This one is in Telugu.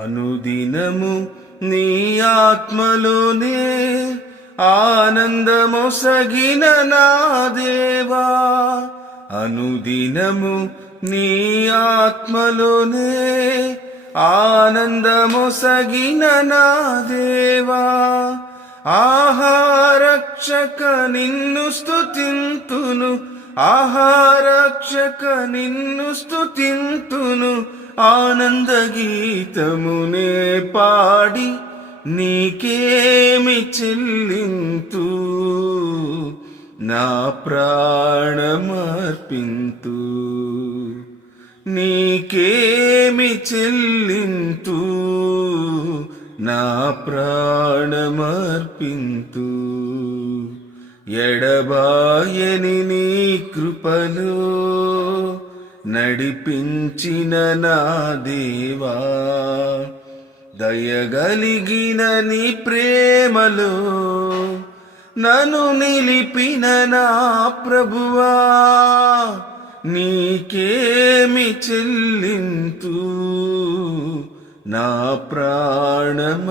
అనుదినము నీ ఆత్మలోనే ఆనందమొసగిన నా దేవా, అనుదినము నీ ఆత్మలోనే ఆనందమొసగిన నా దేవా, ఆహారక్షక నిన్ను స్తుతింతును, ఆహారక్షక నిన్ను స్తుతింతును, ఆనంద గీతమునే పాడి నీకేమి చెల్లింతు, నా ప్రాణమర్పింతు, నీకేమి చెల్లింతు, నా ప్రాణమర్పింతు. ఎడబాయని నీ కృపలో నడిపించిన నా దేవా, దయగలిగిన నీ ప్రేమలో నన్ను నిలిపిన నా ప్రభువా, నీకేమి చెల్లింతు, నా ప్రాణమర్పింతు.